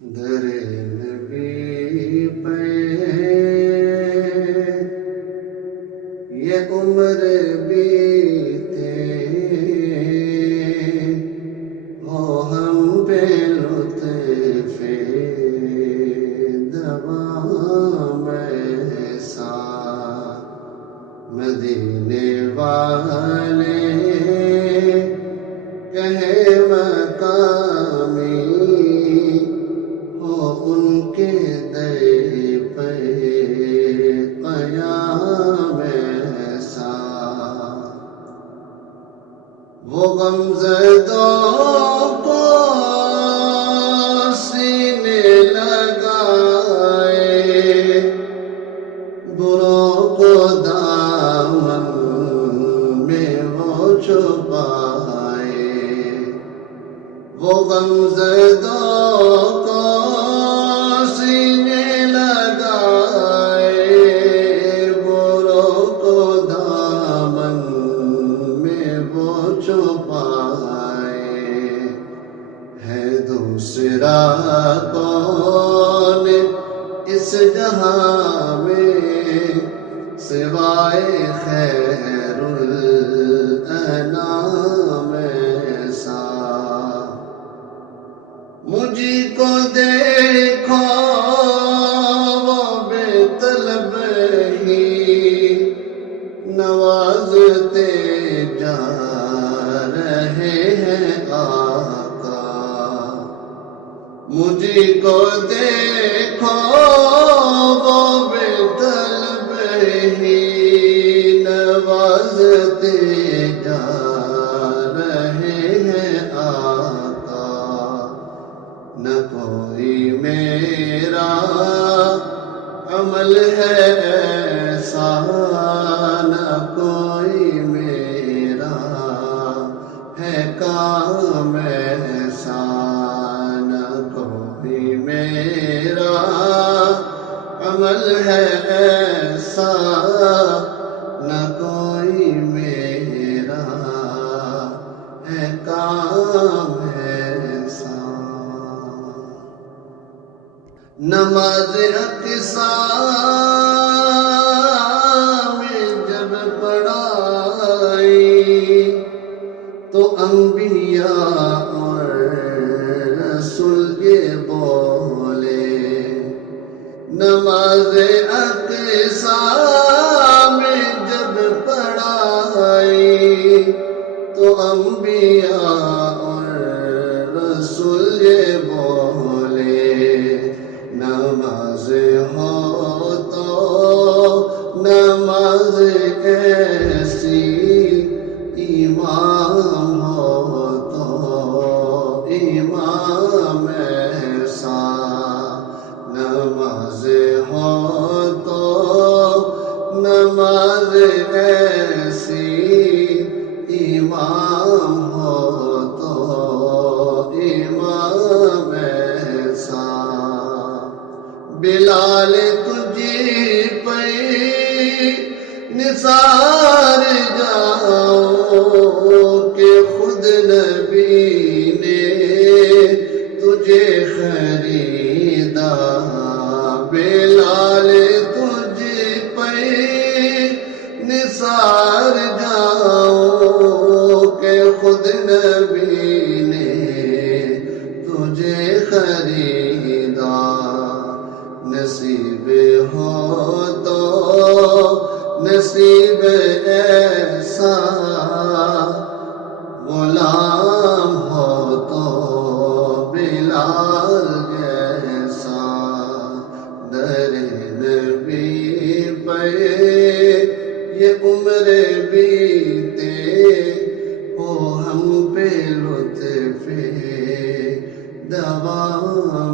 در نبی پہ یہ عمر بیتے ہو ہم پہ لطف دوام ایسا مدینے والے کہے مقامی ہو ان کے در پہ قیام ایسا وہ غمزدوں کو سینے لگائے بروں کو دامن میں وہ چھپائے وہ غمزدوں کو سینے لگائے بروں کو دامن میں وہ چھپائے ہے دوسرا کون اس جہاں میں سوائے خیر الانام ایسا مجھے کو دیکھو وہ بے طلب ہی نوازتے جا رہے ہیں آقا مجھے کو دیکھو وہ بے طلب ہی نوازتے جا رہے ہیں آقا نہ کوئی میرا عمل ہے ایسا نہ کوئی میرا ہے کام ایسا نہ کوئی میرا عمل ہے ایسا نہ کوئی میرا ہے کام ایسا نماز اقصیٰ میں جب پڑھائی تو انبیاء اور رسول یہ بولے نماز اقصیٰ میں جب پڑھائی تو انبیاء اور رسول یہ بولے نماز ہو تو نماز ایسی امام ہو تو امام ایسا نماز ہو تو نماز ایسی امام ہو تو امام ایسا بلال تجھی پہ نثار جاؤ کہ خود نبی نے تجھے خریدا بلال تجھی پہ نثار جاؤ کہ خود نبی نے تجھے خریدا نصیب ہو تو نصیب ایسا غلام ہو تو بلال جیسا در نبی پہ یہ عمر بیتے ہو ہم پہ لطف دوام